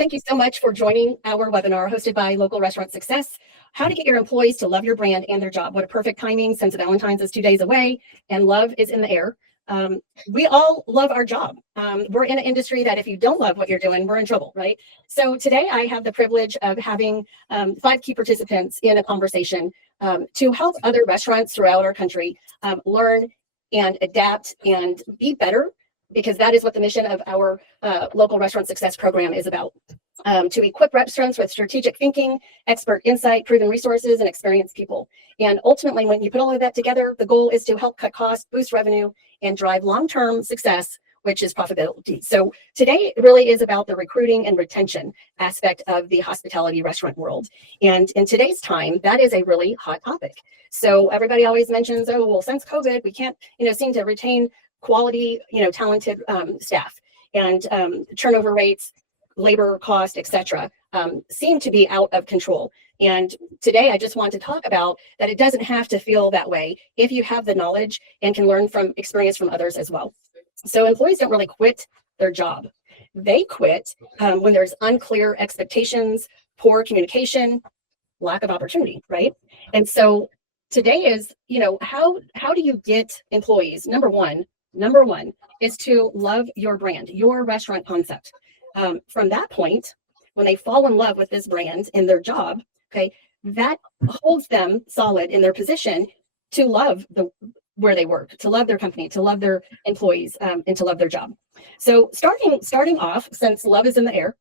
Thank you so much for joining our webinar hosted by Local Restaurant Success. How to get your employees to love your brand and their job. What a perfect timing since Valentine's is 2 days away and love is in the air. We all love our job. We're in an industry that if you don't love what you're doing, we're in trouble, right? So today I have the privilege of having 5 key participants in a conversation to help other restaurants throughout our country learn and adapt and be better, because that is what the mission of our Local Restaurant Success program is about. To equip restaurants with strategic thinking, expert insight, proven resources, and experienced people. And ultimately, when you put all of that together, the goal is to help cut costs, boost revenue, and drive long-term success, which is profitability. So today really is about the recruiting and retention aspect of the hospitality restaurant world. And in today's time, that is a really hot topic. So everybody always mentions, oh, well, since COVID, we can't, seem to retain quality, talented staff, and turnover rates, labor cost, etc., seem to be out of control. And today I just want to talk about that it doesn't have to feel that way if you have the knowledge and can learn from experience from others as well. So employees don't really quit their job. They quit when there's unclear expectations, poor communication, lack of opportunity, right? And so today is, how do you get employees? Number one is to love your brand, your restaurant concept. From that point, when they fall in love with this brand in their job, okay, that holds them solid in their position to love where they work, to love their company, to love their employees, and to love their job. So starting off, since love is in the air,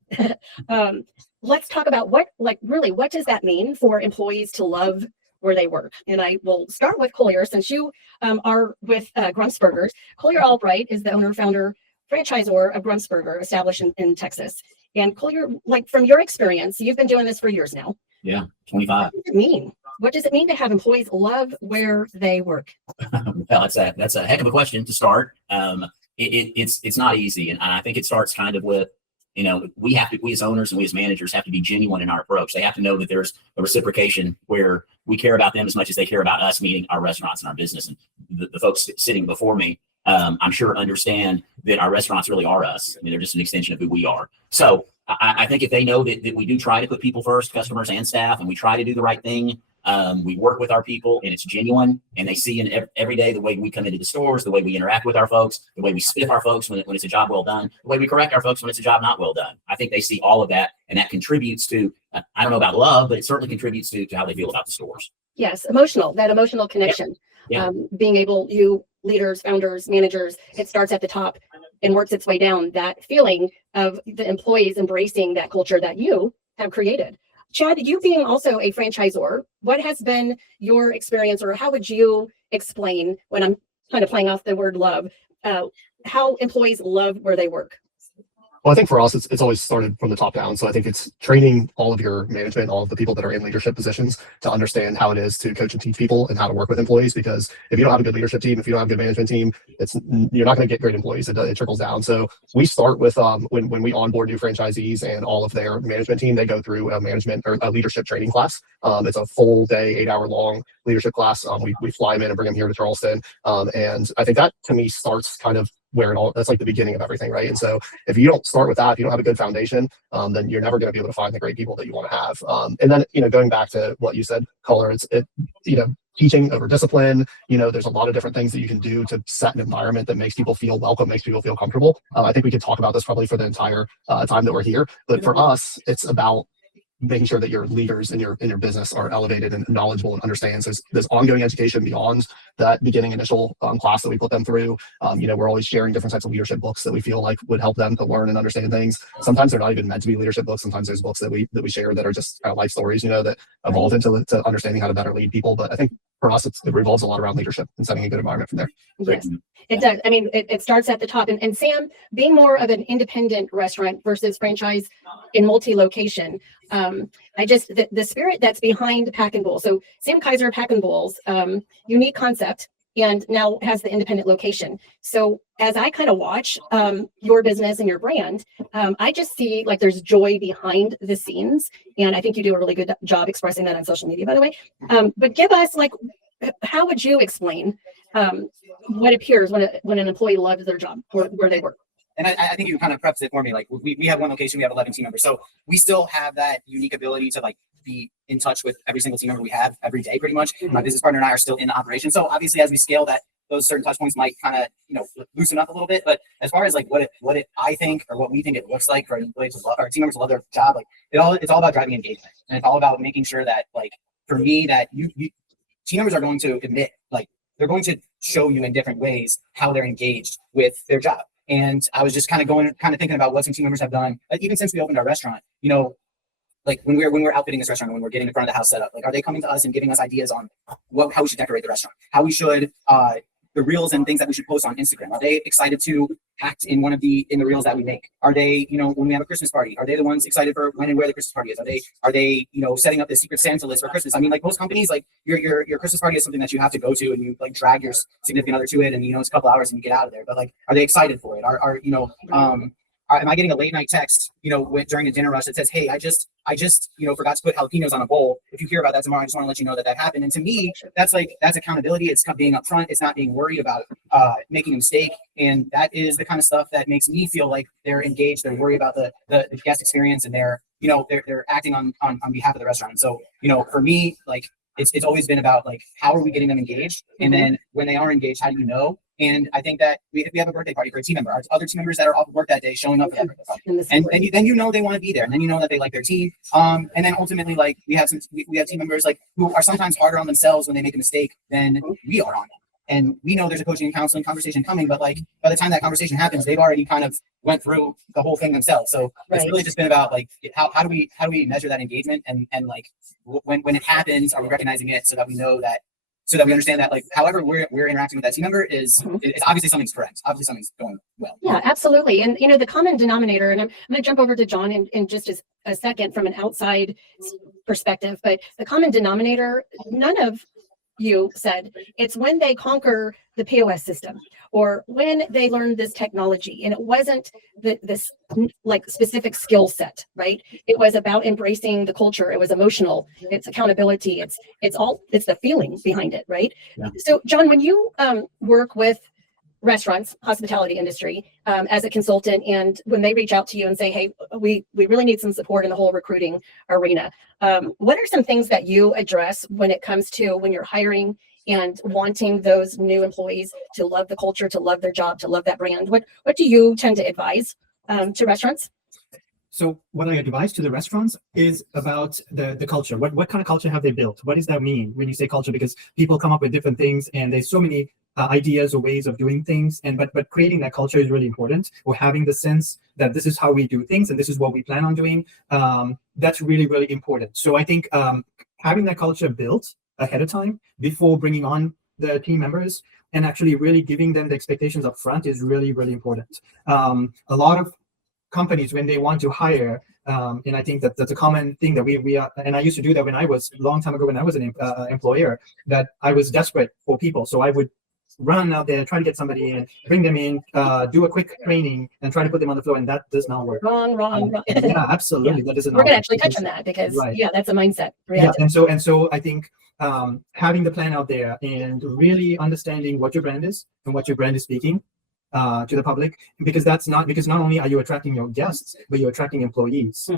let's talk about what does that mean for employees to love where they work. And I will start with Collier, since you are with Grump's Burgers. Collier Albright is the owner, founder, franchisor of Grump's Burger, established in Texas. And Collier, from your experience, you've been doing this for years now. Yeah, 25. What does it mean? What does it mean to have employees love where they work? Well, that's a heck of a question to start. It's not easy, and I think it starts kind of with, we as owners and we as managers have to be genuine in our approach. They have to know that there's a reciprocation where we care about them as much as they care about us, meaning our restaurants and our business. And the folks sitting before me, I'm sure understand that our restaurants really are us. I mean, they're just an extension of who we are. So I think if they know that we do try to put people first, customers and staff, and we try to do the right thing, we work with our people and it's genuine, and they see in every day the way we come into the stores, the way we interact with our folks, the way we spiff our folks when it's a job well done, the way we correct our folks when it's a job not well done. I think they see all of that, and that contributes to, I don't know about love, but it certainly contributes to how they feel about the stores. Yes, that emotional connection. Yeah. Being able, you leaders, founders, managers, it starts at the top and works its way down. That feeling of the employees embracing that culture that you have created. Chad, you being also a franchisor, what has been your experience, or how would you explain, when I'm kind of playing off the word love, how employees love where they work? Well, I think for us, it's always started from the top down. So I think it's training all of your management, all of the people that are in leadership positions, to understand how it is to coach and teach people and how to work with employees. Because if you don't have a good leadership team, if you don't have a good management team, you're not going to get great employees. It trickles down. So we start with when we onboard new franchisees and all of their management team, they go through a management or a leadership training class. It's a full day, 8-hour long leadership class. We fly them in and bring them here to Charleston. And I think that, to me, starts kind of where that's like the beginning of everything, right? And so if you don't start with that, if you don't have a good foundation, then you're never going to be able to find the great people that you want to have. And then, going back to what you said, Color, it's teaching over discipline. There's a lot of different things that you can do to set an environment that makes people feel welcome, makes people feel comfortable. I think we could talk about this probably for the entire time that we're here. But for us, it's about making sure that your leaders in your business are elevated and knowledgeable and understands there's ongoing education beyond that beginning initial class that we put them through. We're always sharing different types of leadership books that we feel like would help them to learn and understand things. Sometimes they're not even meant to be leadership books. Sometimes there's books that we share that are just kind of life stories, that evolve into understanding how to better lead people. But I think for us, it revolves a lot around leadership and setting a good environment from there. Yes, it does. I mean, it starts at the top. And Sam, being more of an independent restaurant versus franchise in multi-location, the spirit that's behind Pack and Bowl. So Sam Kaiser Pack and Bowl's unique concept, and now has the independent location. So as I kind of watch your business and your brand, I just see there's joy behind the scenes. And I think you do a really good job expressing that on social media, by the way. But give us, how would you explain what appears when an employee loves their job or where they work? and I think you kind of prepped it for me. Like we have one location, we have 11 team members, so we still have that unique ability to like be in touch with every single team member we have every day, pretty much. My business partner and I are still in the operation, so obviously as we scale that, those certain touch points might kind of loosen up a little bit. But as far as like what I think or what we think it looks like for employees to love, our team members to love their job, like it's all about driving engagement, and it's all about making sure that like for me that you team members are going to admit, like they're going to show you in different ways how they're engaged with their job. And I was just kind of thinking about what some team members have done, like even since we opened our restaurant, like when we're outfitting this restaurant, when we're getting the front of the house set up, like are they coming to us and giving us ideas on how we should decorate the restaurant, how we should the reels and things that we should post on Instagram? Are they excited to act in the reels that we make? Are they, when we have a Christmas party, are they the ones excited for when and where the Christmas party is? Are they, setting up the secret Santa list for Christmas? I mean, like most companies, like your Christmas party is something that you have to go to and you like drag your significant other to it, and it's a couple hours and you get out of there. But like, are they excited for it? Am I getting a late night text, during the dinner rush that says, hey, I just forgot to put jalapenos on a bowl. If you hear about that tomorrow, I just want to let you know that happened. And to me, that's accountability. It's being upfront. It's not being worried about making a mistake. And that is the kind of stuff that makes me feel like they're engaged. They're worried about the guest experience, and they're acting on behalf of the restaurant. And so, for me, like it's always been about like, how are we getting them engaged? And then when they are engaged, how do you know? And I think that if we have a birthday party for a team member, our other team members that are off of work that day showing up for that birthday party, and then they want to be there, and then that they like their team. And then ultimately, like we have team members like who are sometimes harder on themselves when they make a mistake than we are on them. And we know there's a coaching and counseling conversation coming, but like by the time that conversation happens, they've already kind of went through the whole thing themselves. So It's really just been about like how do we measure that engagement, and like when it happens, are we recognizing it so that we know that. So that we understand that, like, however we're interacting with that team member it's obviously something's correct. Obviously something's going well. Yeah, absolutely. And the common denominator, and I'm going to jump over to John in just a second from an outside perspective, but the common denominator, none of you said it's when they conquer the POS system or when they learn this technology, and it wasn't this like specific skill set, right? It was about embracing the culture. It was emotional. It's accountability. It's the feeling behind it, right? Yeah. So John, when you work with restaurants, hospitality industry, as a consultant, and when they reach out to you and say, hey, we really need some support in the whole recruiting arena, what are some things that you address when it comes to when you're hiring and wanting those new employees to love the culture, to love their job, to love that brand? What do you tend to advise to restaurants? So what I advise to the restaurants is about the culture. What kind of culture have they built? What does that mean when you say culture? Because people come up with different things, and there's so many ideas or ways of doing things. But creating that culture is really important, or having the sense that this is how we do things and this is what we plan on doing. That's really, really important. So I think having that culture built ahead of time before bringing on the team members and actually really giving them the expectations up front is really, really important. A lot of companies, when they want to hire, and I think that's a common thing that we are, and I used to do that when I was a long time ago when I was an employer, that I was desperate for people. So I would run out there, try to get somebody in, bring them in, do a quick training, and try to put them on the floor, and that does not work. Wrong. Yeah, absolutely. That doesn't. We're going to actually touch on that because that's a mindset. Yeah, and so I think having the plan out there and really understanding what your brand is and what your brand is speaking to the public, because not only are you attracting your guests, but you're attracting employees.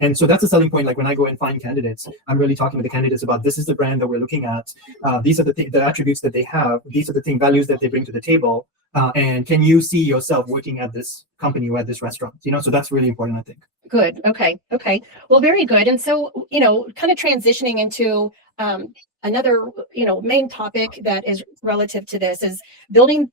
And so that's a selling point. Like when I go and find candidates, I'm really talking to the candidates about, this is the brand that we're looking at. These are the attributes that they have. These are the values that they bring to the table. And can you see yourself working at this company or at this restaurant? So that's really important, I think. Good. Okay. Well, very good. And so, kind of transitioning into another, main topic that is relative to this is building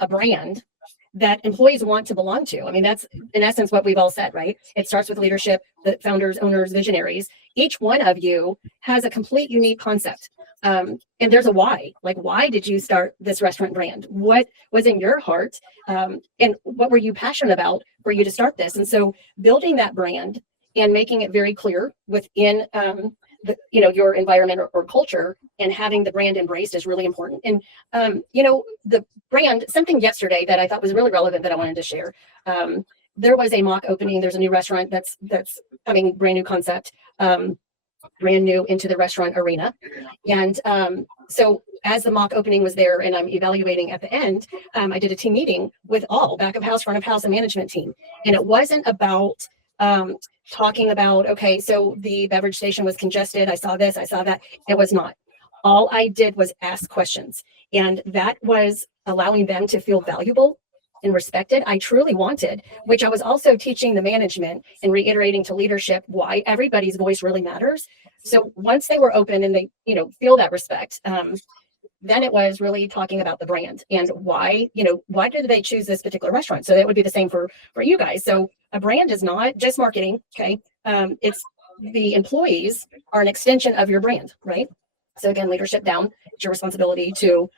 a brand that employees want to belong to. I mean, that's in essence what we've all said, right? It starts with leadership, the founders, owners, visionaries. Each one of you has a complete unique concept. And there's a why. Like, why did you start this restaurant brand? What was in your heart? And what were you passionate about for you to start this? And so building that brand and making it very clear within your environment or culture, and having the brand embraced is really important. And the brand, something yesterday that I thought was really relevant that I wanted to share. There was a mock opening. There's a new restaurant that's coming, brand new concept. brand new into the restaurant arena. And so as the mock opening was there and I'm evaluating at the end, I did a team meeting with all back of house, front of house, and management team. And it wasn't about talking about, okay, so the beverage station was congested. I saw this, I saw that. It was not. All I did was ask questions. And that was allowing them to feel valuable and respected. I truly wanted, which I was also teaching the management and reiterating to leadership why everybody's voice really matters. So once they were open and they, feel that respect, then it was really talking about the brand and why did they choose this particular restaurant? So that would be the same for you guys. So a brand is not just marketing. Okay. It's the employees are an extension of your brand, right? So again, leadership down, it's your responsibility to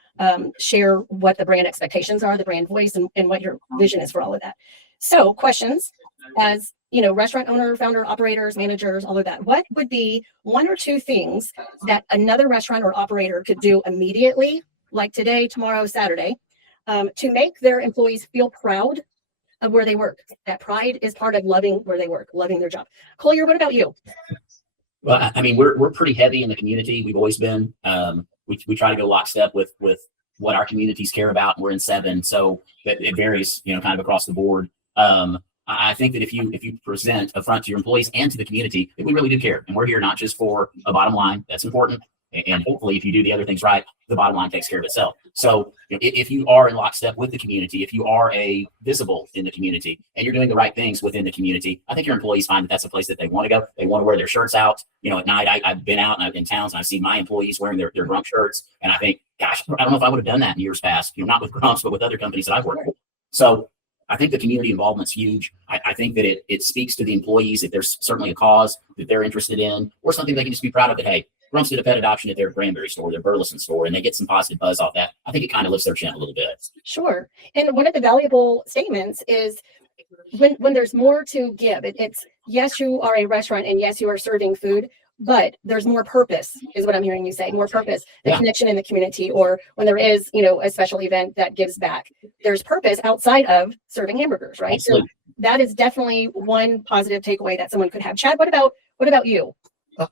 share what the brand expectations are, the brand voice, and what your vision is for all of that. So questions as, restaurant owner, founder, operators, managers, all of that. What would be one or two things that another restaurant or operator could do immediately, like today, tomorrow, Saturday, to make their employees feel proud of where they work? That pride is part of loving where they work, loving their job. Collier, what about you? Well, I mean, we're pretty heavy in the community. We've always been. We try to go lockstep with what our communities care about. We're in 7, so it varies, kind of across the board. I think that if you present a front to your employees and to the community, that we really do care, and we're here not just for a bottom line. That's important, and hopefully, if you do the other things right, the bottom line takes care of itself. So, if you are in lockstep with the community, if you are visible in the community, and you're doing the right things within the community, I think your employees find that that's a place that they want to go. They want to wear their shirts out. At night, I've been out and I've been in towns and I've seen my employees wearing their Grump shirts, and I think, gosh, I don't know if I would have done that in years past. Not with Grumps, but with other companies that I've worked with. So I think the community involvement's huge. I think that it speaks to the employees if there's certainly a cause that they're interested in, or something they can just be proud of that, hey, Grumps did a pet adoption at their Granbury store, their Burleson store, and they get some positive buzz off that. I think it kind of lifts their chin a little bit. Sure. And one of the valuable statements is when there's more to give, it's yes, you are a restaurant and yes, you are serving food, but there's more purpose is what I'm hearing you say, more purpose, the connection in the community, or when there is, a special event that gives back, there's purpose outside of serving hamburgers, right? Absolutely. So that is definitely one positive takeaway that someone could have. Chad, what about you?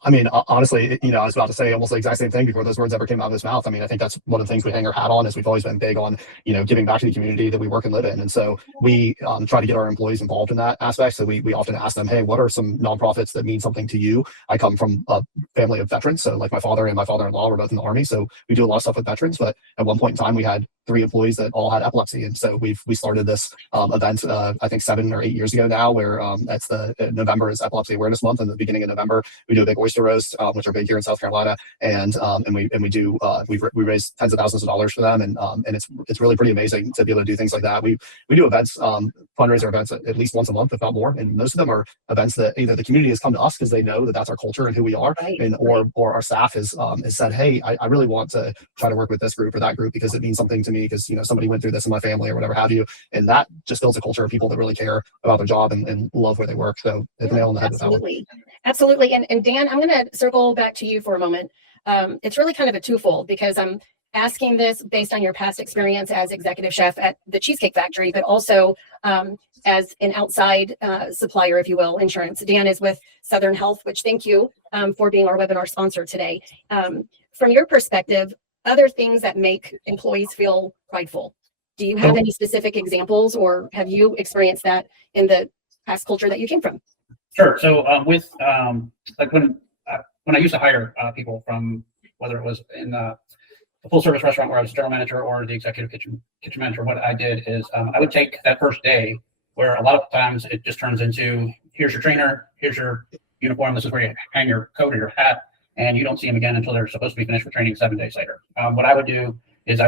I mean, honestly, I was about to say almost the exact same thing before those words ever came out of his mouth. I mean, I think that's one of the things we hang our hat on is we've always been big on, giving back to the community that we work and live in. And so we try to get our employees involved in that aspect. So we often ask them, hey, what are some nonprofits that mean something to you? I come from a family of veterans. So like my father and my father-in-law were both in the Army. So we do a lot of stuff with veterans. But at one point in time, we had 3 employees that all had epilepsy. And so we started this event, I think 7 or 8 years ago now, where that's November is Epilepsy Awareness Month. And the beginning of November, we do a big oyster roast, which are big here in South Carolina. And we raise tens of thousands of dollars for them. And it's really pretty amazing to be able to do things like that. We do events, fundraiser events at least once a month, if not more. And most of them are events that either the community has come to us because they know that that's our culture and who we are, right. And or our staff has said, hey, I really want to try to work with this group or that group because it means something to me because somebody went through this in my family or whatever have you. And that just builds a culture of people that really care about their job and love where they work. So hit the nail on the head with that one. Absolutely. And Dan, I'm going to circle back to you for a moment. It's really kind of a twofold because I'm asking this based on your past experience as executive chef at the Cheesecake Factory, but also as an outside supplier, if you will, insurance. Dan is with Southern Health, which thank you for being our webinar sponsor today. From your perspective, other things that make employees feel prideful. Do you have any specific examples or have you experienced that in the past culture that you came from? Sure. So with like when I used to hire people from whether it was in the full service restaurant where I was general manager or the executive kitchen manager, what I did is I would take that first day where a lot of times it just turns into here's your trainer, here's your uniform, this is where you hang your coat or your hat, and you don't see them again until they're supposed to be finished for training 7 days later. What I would do is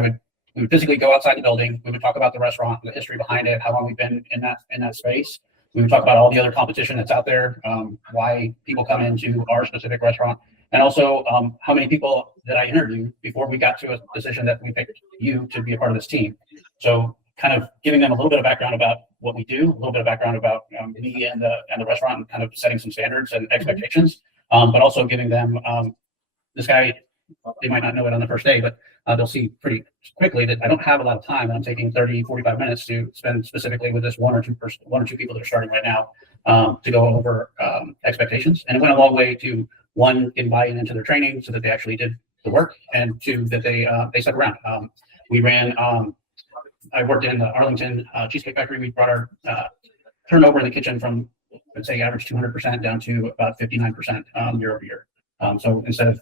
we would physically go outside the building. We would talk about the restaurant, the history behind it, how long we've been in that space. We would talk about all the other competition that's out there, why people come into our specific restaurant, and also how many people that I interviewed before we got to a decision that we picked you to be a part of this team. So kind of giving them a little bit of background about what we do, a little bit of background about me and the restaurant, and kind of setting some standards and expectations, but also giving them this guy. They might not know it on the first day, but they'll see pretty quickly that I don't have a lot of time. And I'm taking 30, 45 minutes to spend specifically with this one or two people that are starting right now to go over expectations. And it went a long way to one, in buying into their training so that they actually did the work, and two, that they stuck around. We ran. I worked in the Arlington Cheesecake Factory. We brought our turnover in the kitchen from, let's say, average 200% down to about 59% year over year. So instead of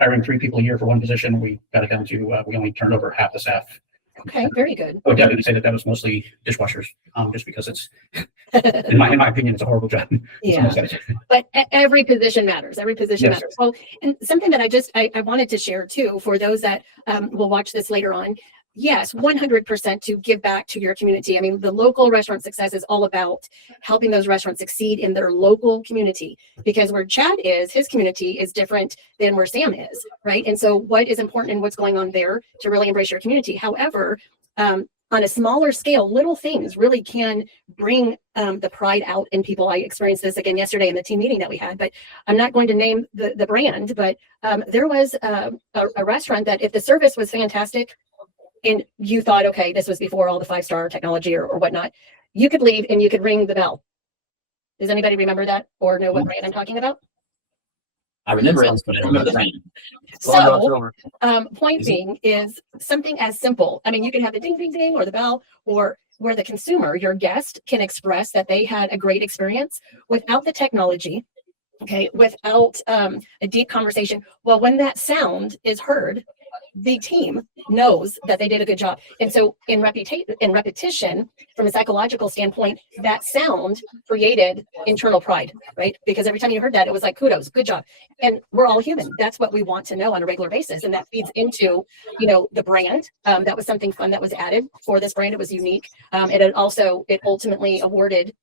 hiring 3 people a year for one position, we got it down to we only turned over half the staff. Okay, very good. I would definitely say that was mostly dishwashers, just because it's, in my opinion, it's a horrible job. Yeah, but every position matters. Every position Yes. matters. Well, and something that I wanted to share too, for those that will watch this later on. Yes, 100% to give back to your community. I mean, the local restaurant success is all about helping those restaurants succeed in their local community, because where Chad is, his community is different than where Sam is, right? And so what is important and what's going on there to really embrace your community. However, on a smaller scale, little things really can bring the pride out in people. I experienced this again yesterday in the team meeting that we had, but I'm not going to name the brand, but there was a restaurant that if the service was fantastic, and you thought, okay, this was before all the 5-star technology or whatnot, you could leave and you could ring the bell. Does anybody remember that or know what brand I'm talking about? I remember it, but I don't remember the brand. So, point being is something as simple. I mean, you can have the ding, ding, ding, or the bell, or where the consumer, your guest, can express that they had a great experience without the technology, okay, without a deep conversation. Well, when that sound is heard, the team knows that they did a good job. And so in repetition, from a psychological standpoint, that sound created internal pride, right? Because every time you heard that, it was like, kudos, good job. And we're all human. That's what we want to know on a regular basis. And that feeds into, the brand. That was something fun that was added for this brand. It was unique. And it ultimately awarded,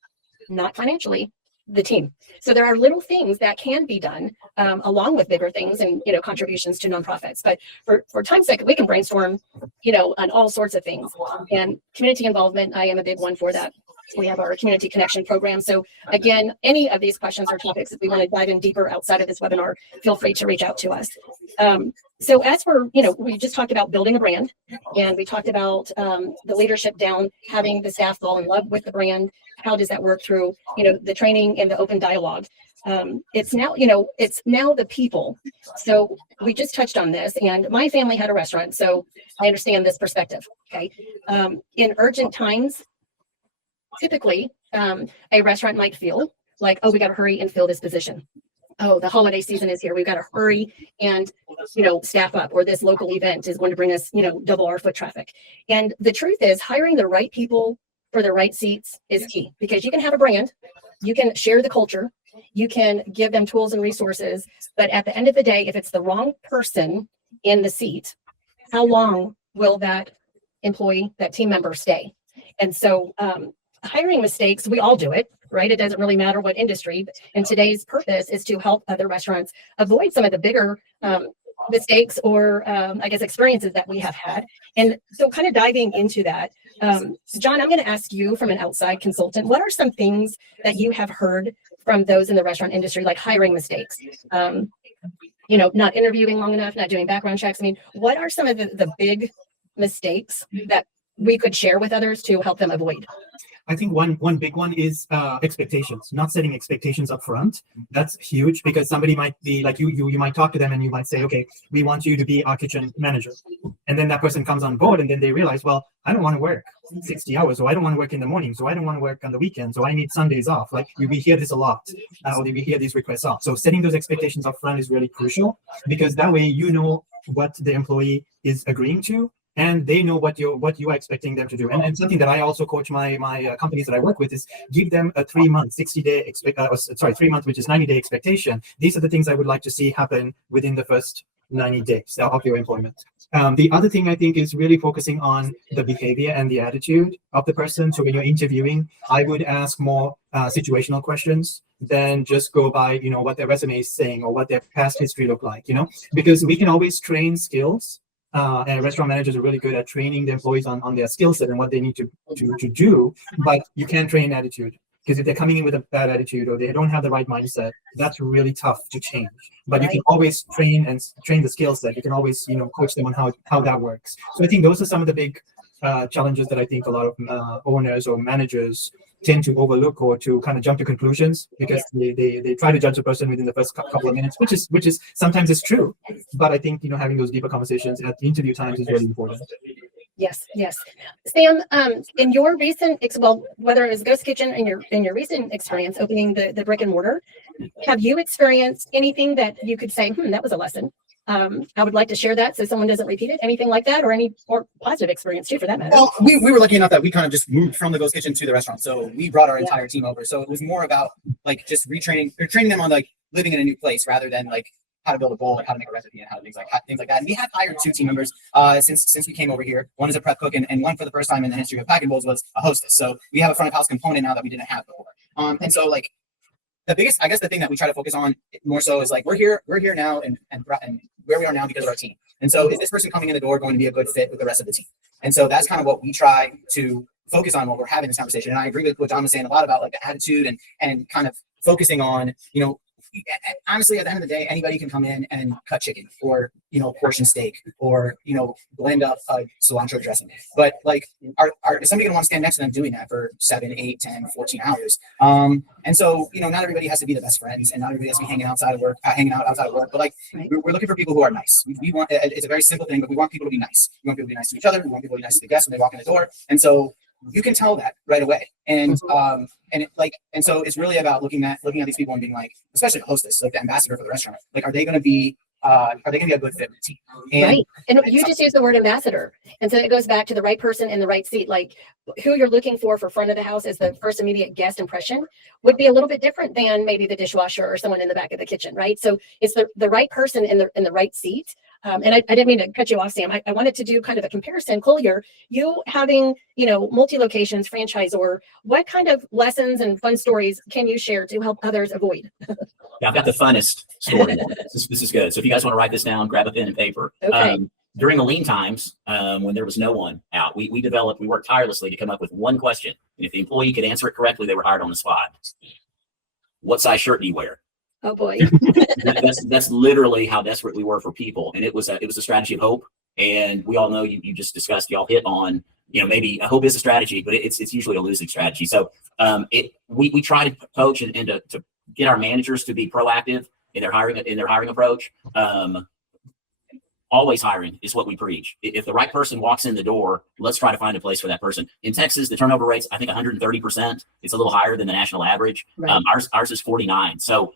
not financially, the team. So there are little things that can be done along with bigger things and, contributions to nonprofits. But for time's sake, we can brainstorm, on all sorts of things. And community involvement, I am a big one for that. We have our community connection program. So again, any of these questions or topics, if we want to dive in deeper outside of this webinar, feel free to reach out to us. So as for, we just talked about building a brand, and we talked about the leadership down, having the staff fall in love with the brand. How does that work through, the training and the open dialogue? It's now the people. So we just touched on this, and my family had a restaurant, so I understand this perspective. Okay. In urgent times, typically, a restaurant might feel like, oh, we got to hurry and fill this position. Oh, the holiday season is here. We've got to hurry and, staff up, or this local event is going to bring us, double our foot traffic. And the truth is, hiring the right people for the right seats is key, because you can have a brand, you can share the culture, you can give them tools and resources. But at the end of the day, if it's the wrong person in the seat, how long will that employee, that team member stay? And so, hiring mistakes, we all do it, right? It doesn't really matter what industry. And today's purpose is to help other restaurants avoid some of the bigger mistakes or experiences that we have had. And so kind of diving into that, John, I'm going to ask you from an outside consultant, what are some things that you have heard from those in the restaurant industry, like hiring mistakes? Not interviewing long enough, not doing background checks. I mean, what are some of the big mistakes that we could share with others to help them avoid? I think one big one is expectations, not setting expectations up front. That's huge, because somebody might be like you might talk to them and you might say, okay, we want you to be our kitchen manager. And then that person comes on board and then they realize, well, I don't want to work 60 hours, or I don't want to work in the morning, so I don't want to work on the weekends, so I need Sundays off. Like we hear this a lot, or we hear these requests off. So setting those expectations up front is really crucial, because that way you know what the employee is agreeing to, and they know what you are expecting them to do. And something that I also coach my companies that I work with is give them a 3-month, 60-day 3 months, which is 90-day expectation. These are the things I would like to see happen within the first 90 days of your employment. The other thing I think is really focusing on the behavior and the attitude of the person. So when you're interviewing, I would ask more situational questions than just go by, what their resume is saying or what their past history look like, because we can always train skills. And restaurant managers are really good at training the employees on their skill set and what they need to do, but you can't train attitude, because if they're coming in with a bad attitude or they don't have the right mindset, that's really tough to change. But you can always train the skill set. You can always, coach them on how that works. So I think those are some of the big challenges that I think a lot of owners or managers tend to overlook or to kind of jump to conclusions because they try to judge a person within the first couple of minutes, which is sometimes it's true. But I think, having those deeper conversations at the interview times is really important. Yes, yes. Sam, in your recent, whether it was Ghost Kitchen in your recent experience opening the brick and mortar, have you experienced anything that you could say, that was a lesson? I would like to share that so someone doesn't repeat it. Anything like that, or positive experience too, for that matter. Well, we were lucky enough that we kind of just moved from the Ghost Kitchen to the restaurant, so we brought our entire team over. So it was more about like just retraining or training them on like living in a new place rather than like how to build a bowl, like how to make a recipe, and how to things like that. And we have hired 2 team members since we came over here. One is a prep cook, and one for the first time in the history of packing bowls was a hostess. So we have a front of house component now that we didn't have before. And so like the biggest, I guess, the thing that we try to focus on more so is like we're here now and where we are now because of our team. And so is this person coming in the door going to be a good fit with the rest of the team? And so that's kind of what we try to focus on while we're having this conversation. And I agree with what John was saying a lot about like the attitude and kind of focusing on, honestly, at the end of the day, anybody can come in and cut chicken or, portion steak or, blend up a cilantro dressing. But like, is somebody going to want to stand next to them doing that for 7, 8, 10, 14 hours? And so, not everybody has to be the best friends and not everybody has to be hanging out outside of work. But like, we're looking for people who are nice. We want, it's a very simple thing, but we want people to be nice. We want people to be nice to each other. We want people to be nice to the guests when they walk in the door. And so you can tell that right away. And so it's really about looking at these people and being like, especially the hostess, like the ambassador for the restaurant, like, are they going to be a good fit with the team? Right. And you just use the word ambassador. And so it goes back to the right person in the right seat. Like who you're looking for front of the house as the first immediate guest impression would be a little bit different than maybe the dishwasher or someone in the back of the kitchen. Right. So it's the right person in the right seat. And I didn't mean to cut you off, Sam. I wanted to do kind of a comparison. Collier, you having, multi-locations, franchisor, what kind of lessons and fun stories can you share to help others avoid? Yeah, I've got the funnest story. This is good. So if you guys want to write this down, grab a pen and paper. Okay. During the lean times, when there was no one out, we worked tirelessly to come up with one question. And if the employee could answer it correctly, they were hired on the spot. What size shirt do you wear? Oh boy. That's literally how desperate we were for people. And it was a strategy of hope. And we all know you just discussed, y'all hit on, maybe hope is a strategy, but it's usually a losing strategy. So we try to coach and to get our managers to be proactive in their hiring approach. Always hiring is what we preach. If the right person walks in the door, let's try to find a place for that person. In Texas, the turnover rate's, I think, 130%. It's a little higher than the national average. Right. Ours is 49. So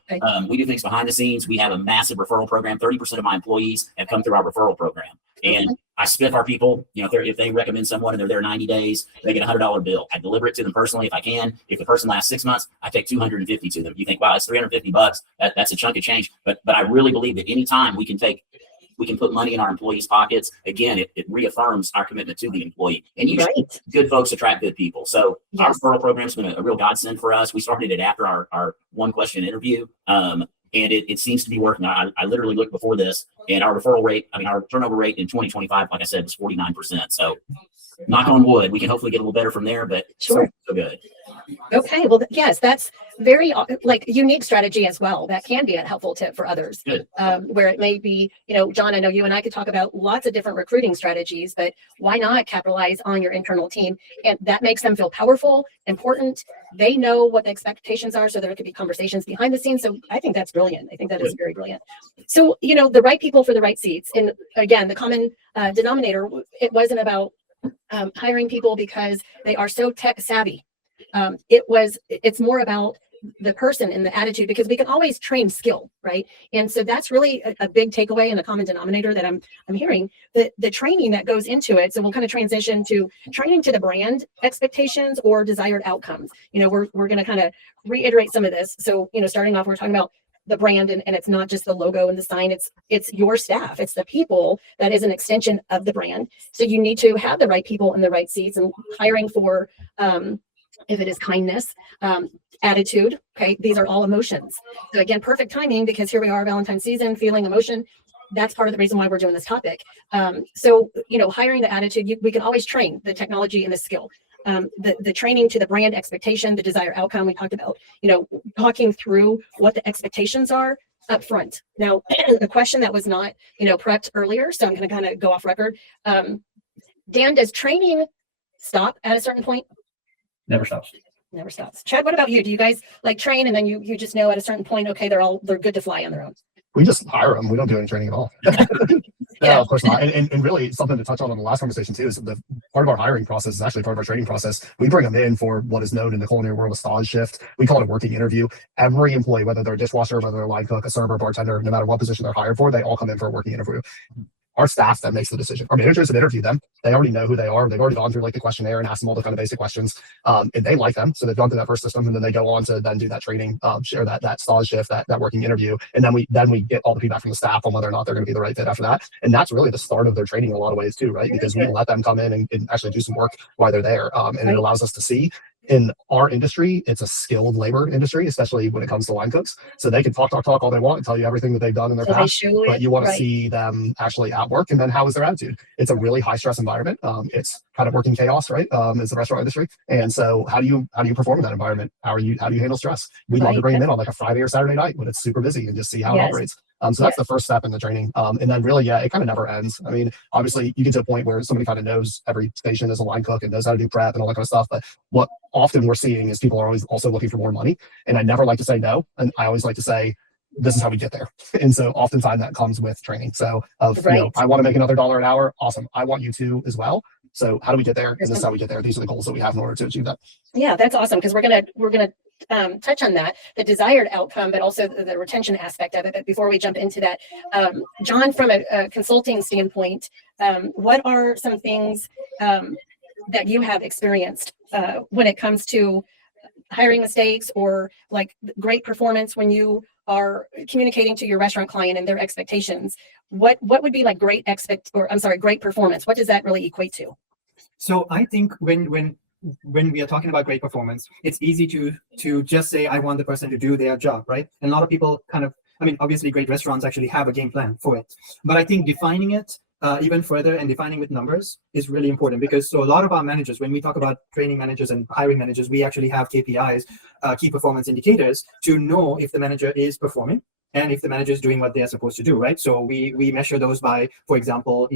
we do things behind the scenes. We have a massive referral program. 30% of my employees have come through our referral program. And I spiff our people, if they recommend someone and they're there 90 days, they get a $100 bill. I deliver it to them personally if I can. If the person lasts 6 months, I take $250 to them. You think, wow, that's $350. That's a chunk of change. But I really believe that anytime we can put money in our employees' pockets, again, it reaffirms our commitment to the employee. And usually good folks attract good people. So our referral program's been a real godsend for us. We started it after our one question interview. And it seems to be working. I literally looked before this, and our our turnover rate in 2025, like I said, was 49%. So knock on wood, we can hopefully get a little better from there, but so good. Okay. Well, yes, that's very unique strategy as well. That can be a helpful tip for others. Good. Where it may be, John, I know you and I could talk about lots of different recruiting strategies, but why not capitalize on your internal team? And that makes them feel powerful, important. They know what the expectations are, so there could be conversations behind the scenes. So I think that's brilliant. I think that is very brilliant. So, the right people for the right seats. And again, the common denominator, it wasn't about hiring people because they are so tech savvy. It's more about the person and the attitude, because we can always train skill, right? And so that's really a big takeaway and the common denominator that I'm hearing, the training that goes into it. So we'll kind of transition to training to the brand expectations or desired outcomes. We're going to kind of reiterate some of this. So, starting off, we're talking about the brand, and it's not just the logo and the sign. It's your staff. It's the people that is an extension of the brand. So you need to have the right people in the right seats, and hiring for, if it is kindness, attitude. Okay. These are all emotions. So again, perfect timing, because here we are, Valentine's season, feeling emotion. That's part of the reason why we're doing this topic. So, hiring the attitude, we can always train the technology and the skill. The training to the brand expectation, the desired outcome. We talked about, talking through what the expectations are up front. Now, the question that was not, prepped earlier, so I'm going to kind of go off record. Dan, does training stop at a certain point? Never stops. Never stops. Chad, what about you? Do you guys like train and then you just know at a certain point, okay, they're good to fly on their own? We just hire them. We don't do any training at all. Yeah. No, of course not. And really something to touch on the last conversation too is the part of our hiring process is actually part of our training process. We bring them in for what is known in the culinary world a stage shift. We call it a working interview. Every employee, whether they're a dishwasher, whether they're a line cook, a server, bartender, no matter what position they're hired for, they all come in for a working interview. Our staff that makes the decision. Our managers have interviewed them. They already know who they are. They've already gone through like the questionnaire and asked them all the kind of basic questions. And they like them. So they've gone through that first system and then they go on to then do that training, share that stage shift, that working interview. And then we get all the feedback from the staff on whether or not they're going to be the right fit after that. And that's really the start of their training in a lot of ways too, right? Because we let them come in and actually do some work while they're there. And it allows us to see. In our industry, it's a skilled labor industry, especially when it comes to line cooks. So they can talk all they want and tell you everything that they've done in their past, but you want to see them actually at work. And then how is their attitude? It's a really high stress environment. It's kind of working chaos, right? Is the restaurant industry. And so how do you perform in that environment? How do you handle stress? We love to bring them in on like a Friday or Saturday night when it's super busy and just see how it operates. So that's the first step in the training. And then really, it kind of never ends. I mean, obviously you get to a point where somebody kind of knows every station as a line cook and knows how to do prep and all that kind of stuff. But what often we're seeing is people are always also looking for more money. And I never like to say no. And I always like to say, this is how we get there. And so oftentimes that comes with training. So I want to make another $1 an hour. Awesome. I want you to as well. So how do we get there? And this is how we get there. These are the goals that we have in order to achieve that. Yeah, that's awesome. Because we're gonna touch on that, the desired outcome, but also the retention aspect of it. But before we jump into that, John, from a consulting standpoint, what are some things that you have experienced when it comes to hiring mistakes or like great performance when you are communicating to your restaurant client and their expectations? What would be like great performance? What does that really equate to? So I think when we are talking about great performance, it's easy to just say, I want the person to do their job, right? And a lot of people obviously great restaurants actually have a game plan for it. But I think defining it even further and defining with numbers is really important, because so a lot of our managers, when we talk about training managers and hiring managers, we actually have KPIs, key performance indicators, to know if the manager is performing and if the manager is doing what they're supposed to do, right? So we measure those by, for example,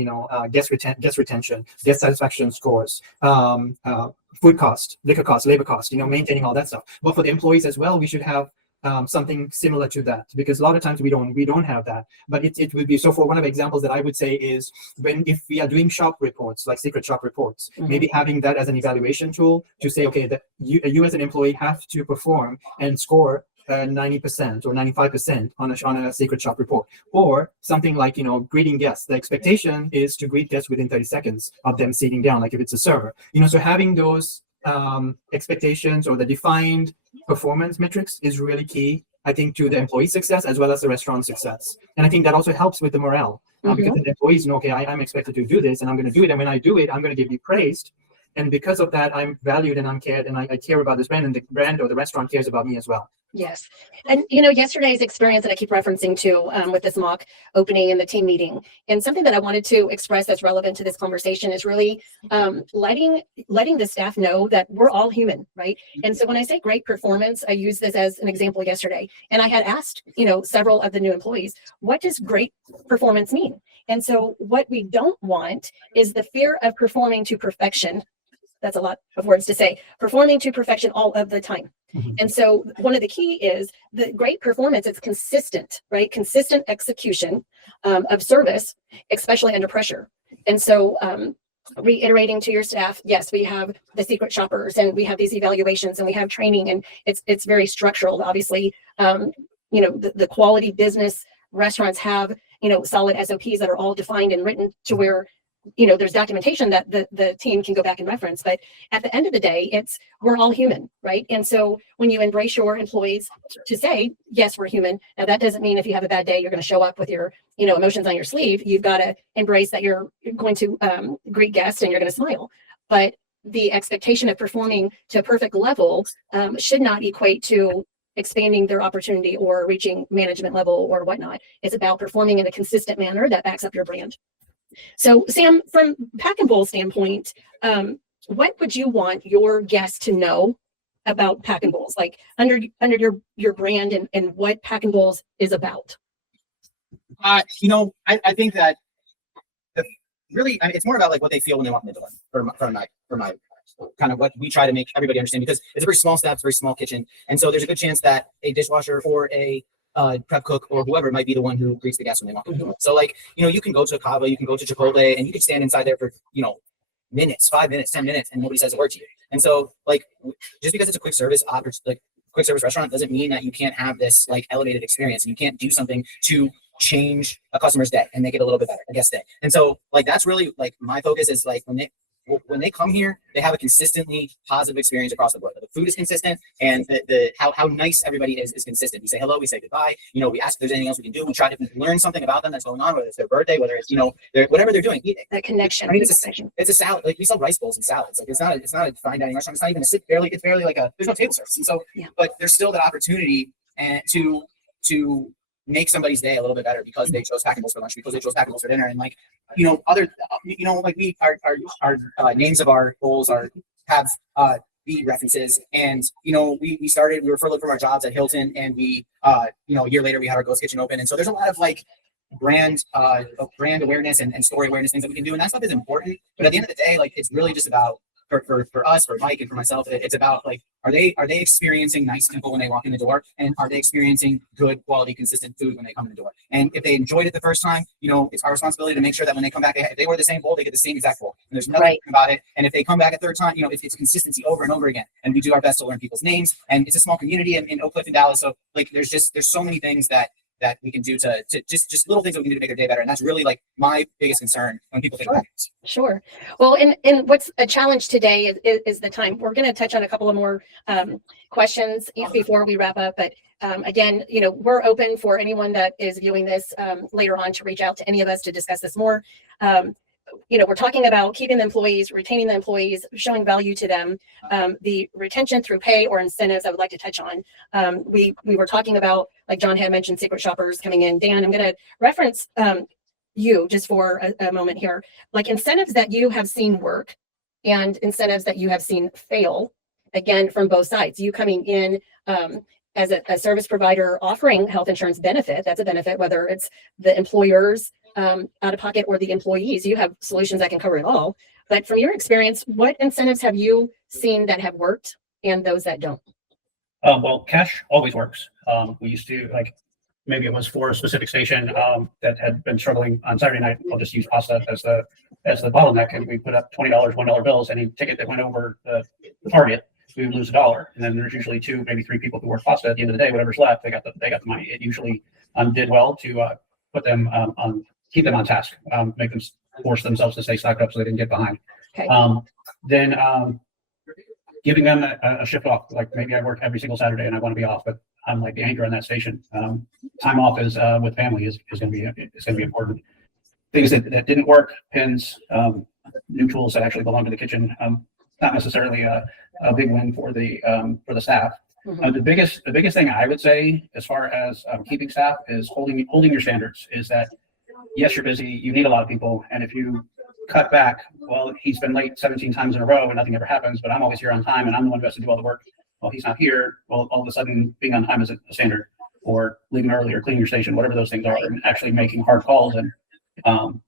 guest retention, guest satisfaction scores, food cost, liquor cost, labor cost, maintaining all that stuff. But for the employees as well, we should have something similar to that, because a lot of times we don't have that. But it would be, so for one of the examples that I would say is if we are doing shop reports, like secret shop reports, maybe having that as an evaluation tool to say, okay, that you as an employee have to perform and score 90% or 95% on a secret shop report. Or something like, greeting guests. The expectation is to greet guests within 30 seconds of them sitting down, like if it's a server. So having those expectations or the defined performance metrics is really key, I think, to the employee success as well as the restaurant success. And I think that also helps with the morale, because the employees know, okay, I'm expected to do this and I'm going to do it. And when I do it, I'm going to be praised. And because of that, I'm valued and I'm cared, and I care about this brand, and the brand or the restaurant cares about me as well. Yes. And, yesterday's experience that I keep referencing to with this mock opening and the team meeting, and something that I wanted to express that's relevant to this conversation is really letting the staff know that we're all human, right? And so when I say great performance, I use this as an example yesterday. And I had asked, several of the new employees, what does great performance mean? And so what we don't want is the fear of performing to perfection. That's a lot of words to say. Performing to perfection all of the time. And so one of the key is the great performance. It's consistent, right? Consistent execution of service, especially under pressure. And so reiterating to your staff, yes, we have the secret shoppers and we have these evaluations and we have training, and it's very structural. Obviously, the quality business restaurants have, solid SOPs that are all defined and written to where there's documentation that the team can go back and reference. But at the end of the day, we're all human, right? And so when you embrace your employees to say, yes, we're human. Now that doesn't mean if you have a bad day, you're going to show up with your, emotions on your sleeve. You've got to embrace that you're going to greet guests and you're going to smile. But the expectation of performing to a perfect level should not equate to expanding their opportunity or reaching management level or whatnot. It's about performing in a consistent manner that backs up your brand. So Sam, from Pack and Bowl standpoint, what would you want your guests to know about Pack and Bowls, like under your brand and what Pack and Bowls is about? I think that it's more about like what they feel when they walk in the door. For my kind of what we try to make everybody understand, because it's a very small staff, it's a very small kitchen. And so there's a good chance that a dishwasher or a prep cook or whoever might be the one who greets the guests when they walk in the door. So like, you can go to Cava, you can go to Chipotle, and you can stand inside there for, minutes, 5 minutes, 10 minutes, and nobody says a word to you. And so like, just because it's a quick service restaurant doesn't mean that you can't have this like elevated experience, and you can't do something to change a customer's day and make it a little bit better, a guest day. And so like, that's really like my focus is like when they come here, they have a consistently positive experience across the board. The food is consistent, and how nice everybody is consistent. We say hello, we say goodbye. We ask if there's anything else we can do. We try to learn something about them that's going on, whether it's their birthday, whether it's whatever they're doing. That connection. I mean, it's a salad. Like we sell rice bowls and salads. Like it's not a fine dining restaurant. It's not even it's barely like there's no table service. And so, but there's still that opportunity and to make somebody's day a little bit better because they chose Packables for lunch, because they chose Packables for dinner, and like our names of our bowls have the references, and we were furloughed from our jobs at Hilton, and we a year later we had our Ghost Kitchen open, and so there's a lot of like brand awareness and story awareness things that we can do, and that stuff is important. But at the end of the day, like it's really just about for us, for Mike and for myself, it's about like, are they experiencing nice people when they walk in the door, and are they experiencing good quality, consistent food when they come in the door? And if they enjoyed it the first time, it's our responsibility to make sure that when they come back, if they order the same bowl, they get the same exact bowl, and there's nothing about it. And if they come back a third time, it's consistency over and over again. And we do our best to learn people's names, and it's a small community in Oak Cliff and Dallas, so like there's so many things that we can do to just little things that we can do to make their day better. And that's really like my biggest concern when people think about it. Sure. Well, and what's a challenge today is the time. We're going to touch on a couple of more questions before we wrap up. But again, we're open for anyone that is viewing this later on to reach out to any of us to discuss this more. We're talking about keeping the employees, retaining the employees, showing value to them, the retention through pay or incentives I would like to touch on. We were talking about, like John had mentioned, secret shoppers coming in. Dan, I'm going to reference you just for a moment here, like incentives that you have seen work and incentives that you have seen fail, again, from both sides. You coming in as a service provider offering health insurance benefit, that's a benefit, whether it's the employer's out of pocket or the employees. You have solutions that can cover it all. But from your experience, what incentives have you seen that have worked and those that don't? Well, cash always works. We used to, like, maybe it was for a specific station that had been struggling on Saturday night. I'll just use pasta as the bottleneck, and we put up $20, $1 bills. Any ticket that went over the target, we would lose $1. And then there's usually 2, maybe 3 people who work pasta. At the end of the day, whatever's left, they got the money. It usually did well to put them keep them on task, make them force themselves to stay stocked up so they didn't get behind. Okay. Then giving them a shift off, like maybe I work every single Saturday and I want to be off, but I'm like the anchor on that station. Time off is with family is going to be important. Things that didn't work, pins, new tools that actually belong to the kitchen. Not necessarily a big win for the staff. Mm-hmm. The biggest thing I would say as far as keeping staff is holding your standards. Is that yes, you're busy, you need a lot of people, and if you cut back, well, he's been late 17 times in a row and nothing ever happens, but I'm always here on time and I'm the one who has to do all the work. Well, he's not here. Well, all of a sudden being on time is a standard, or leaving early or cleaning your station, whatever those things are, and actually making hard calls and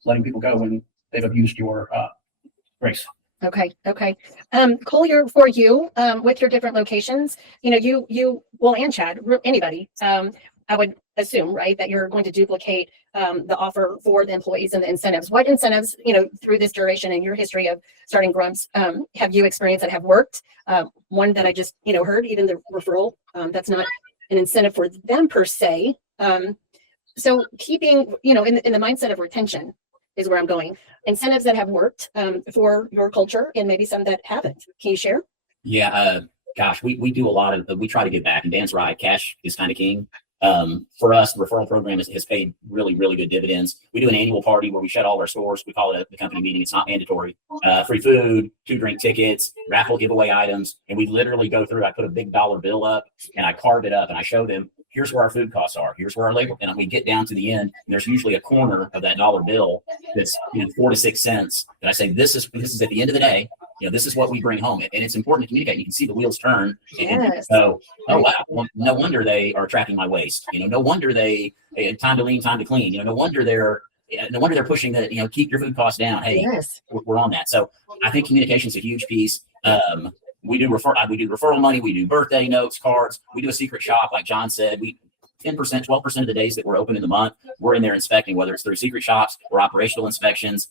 letting people go when they've abused your grace. Okay. Collier, for you, with your different locations, well, and Chad, anybody, I would assume, right, that you're going to duplicate the offer for the employees and the incentives. What incentives, through this duration in your history of starting Grumps, have you experienced that have worked? One that I just, heard, even the referral, that's not an incentive for them per se. So keeping, in the mindset of retention is where I'm going. Incentives that have worked for your culture and maybe some that haven't. Can you share? Yeah, gosh, we do a lot of, we try to give back, and Dan's right, cash is kind of king. For us, the referral program has paid really, really good dividends. We do an annual party where we shut all our stores. We call it the company meeting. It's not mandatory. Free food, 2 drink tickets, raffle giveaway items. And we literally go through, I put a big dollar bill up and I carve it up and I show them, here's where our food costs are. Here's where our labor, and we get down to the end. And there's usually a corner of that dollar bill that's 4 to 6 cents. And I say, this is at the end of the day, this is what we bring home. And it's important to communicate. You can see the wheels turn. And Yes. so, oh, wow. Well, no wonder they are tracking my waste. No wonder they time to lean, time to clean. No wonder they're pushing that, keep your food costs down. Hey, Yes. we're on that. So I think communication is a huge piece. We do referral money. We do birthday notes, cards. We do a secret shop, like John said. We 10%, 12% of the days that we're open in the month, we're in there inspecting, whether it's through secret shops or operational inspections.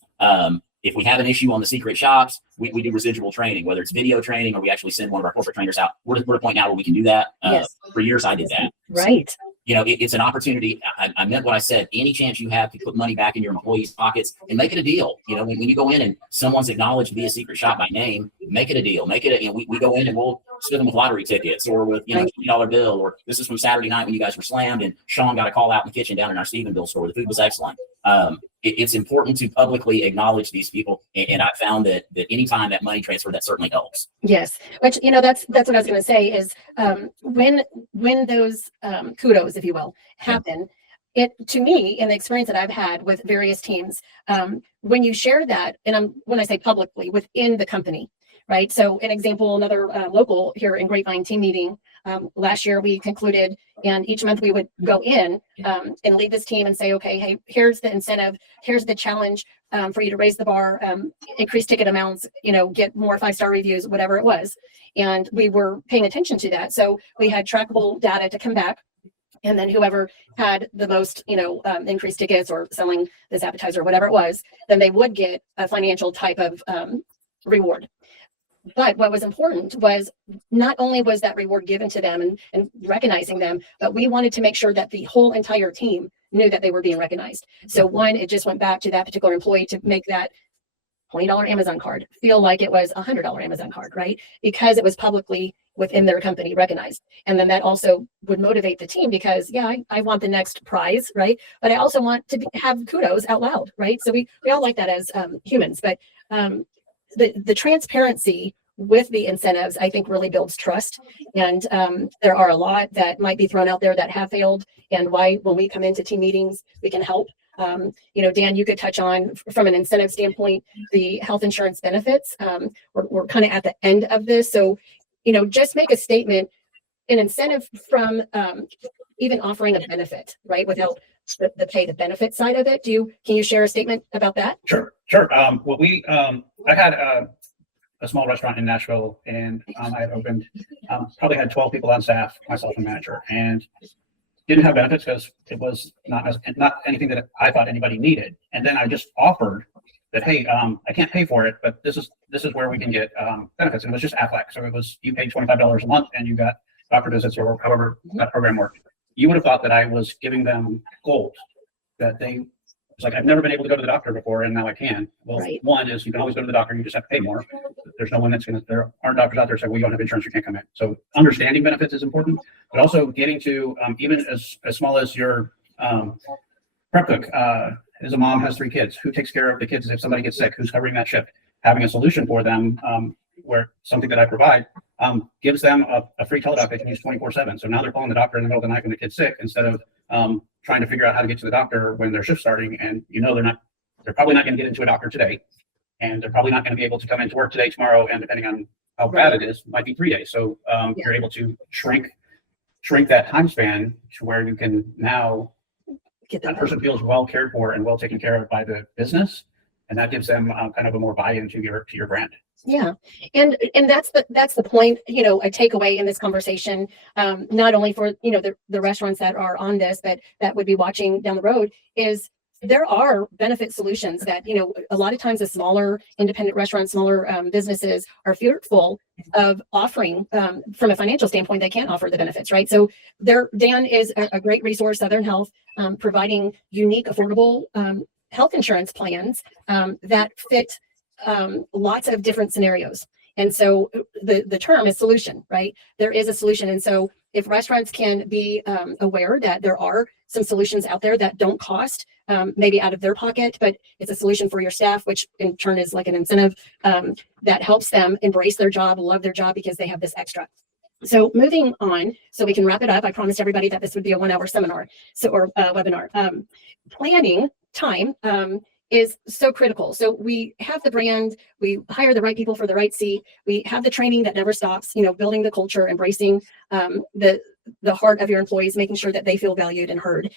If we have an issue on the secret shops, we do residual training, whether it's video training or we actually send one of our corporate trainers out. We're at a point now where we can do that. Yes. For years, I did that. Right. You know, it's an opportunity. I meant what I said. Any chance you have to put money back in your employees' pockets and make it a deal. You know, when you go in and someone's acknowledged to be a secret shop by name, make it a deal. Make it we go in and we'll spend them with lottery tickets or with, you know, $20 bill, or this is from Saturday night when you guys were slammed and Sean got a call out in the kitchen down in our Stephenville store. The food was excellent. It's important to publicly acknowledge these people. And I found that anytime that money transfer, that certainly helps. Yes, which, you know, that's what I was going to say is when those kudos, if you will, happen, it, to me, in the experience that I've had with various teams, when you share that, and when I say publicly, within the company, right? So an example, another local here in Grapevine team meeting, last year we concluded, and each month we would go in and lead this team and say, okay, hey, here's the incentive, here's the challenge for you to raise the bar, increase ticket amounts, you know, get more 5-star reviews, whatever it was. And we were paying attention to that. So we had trackable data to come back. And then whoever had the most, you know, increased tickets or selling this appetizer, whatever it was, then they would get a financial type of reward. But what was important was not only was that reward given to them and recognizing them, but we wanted to make sure that the whole entire team knew that they were being recognized. So one, it just went back to that particular employee to make that $20 Amazon card feel like it was a $100 Amazon card, right? Because it was publicly within their company recognized. And then that also would motivate the team because, yeah, I want the next prize, right? But I also want to have kudos out loud, right? So we all like that as humans, but the transparency with the incentives, I think, really builds trust. And there are a lot that might be thrown out there that have failed, and why when we come into team meetings, we can help. You know, Dan, you could touch on, from an incentive standpoint, the health insurance benefits. We're kind of at the end of this. So, you know, just make a statement, an incentive from even offering a benefit, right? Without the benefit side of it. Can you share a statement about that? Sure. I had a small restaurant in Nashville, and I had opened, probably had 12 people on staff, myself and manager, and didn't have benefits because it was not anything that I thought anybody needed. And then I just offered that, hey, I can't pay for it, but this is where we can get benefits. And it was just Aflac. So it was, you paid $25 a month and you got doctor visits or however that program worked. You would have thought that I was giving them gold, that it's like, I've never been able to go to the doctor before, and now I can. Well, right. One is you can always go to the doctor, you just have to pay more. There's no one there aren't doctors out there saying, well, you don't have insurance, you can't come in. So understanding benefits is important, but also getting to, even as small as your prep cook, as a mom has 3 kids, who takes care of the kids if somebody gets sick, who's covering that shift? Having a solution for them, where something that I provide gives them a free teledoc they can use 24/7. So now they're calling the doctor in the middle of the night when the kid's sick, instead of trying to figure out how to get to the doctor when their shift's starting. And you know, they're probably not going to get into a doctor today, and they're probably not going to be able to come into work today, tomorrow, and depending on how bad it is, might be 3 days. So you're able to shrink that time span to where you can now get that person feels well cared for and well taken care of by the business, and that gives them kind of a more buy-in to your brand. Yeah. And that's the point, you know, a takeaway in this conversation, not only for, you know, the restaurants that are on this, but that would be watching down the road, is there are benefit solutions that, you know, a lot of times the smaller independent restaurants, smaller businesses are fearful of offering from a financial standpoint. They can't offer the benefits, right? So Dan is a great resource, Southern Health, providing unique, affordable health insurance plans that fit lots of different scenarios. And so the term is solution, right? There is a solution. And so if restaurants can be aware that there are some solutions out there that don't cost, maybe out of their pocket, but it's a solution for your staff, which in turn is like an incentive that helps them embrace their job, love their job because they have this extra. So moving on, so we can wrap it up. I promised everybody that this would be a 1-hour seminar, or webinar. Planning time is so critical. So we have the brand, we hire the right people for the right seat, we have the training that never stops, you know, building the culture, embracing the heart of your employees, making sure that they feel valued and heard.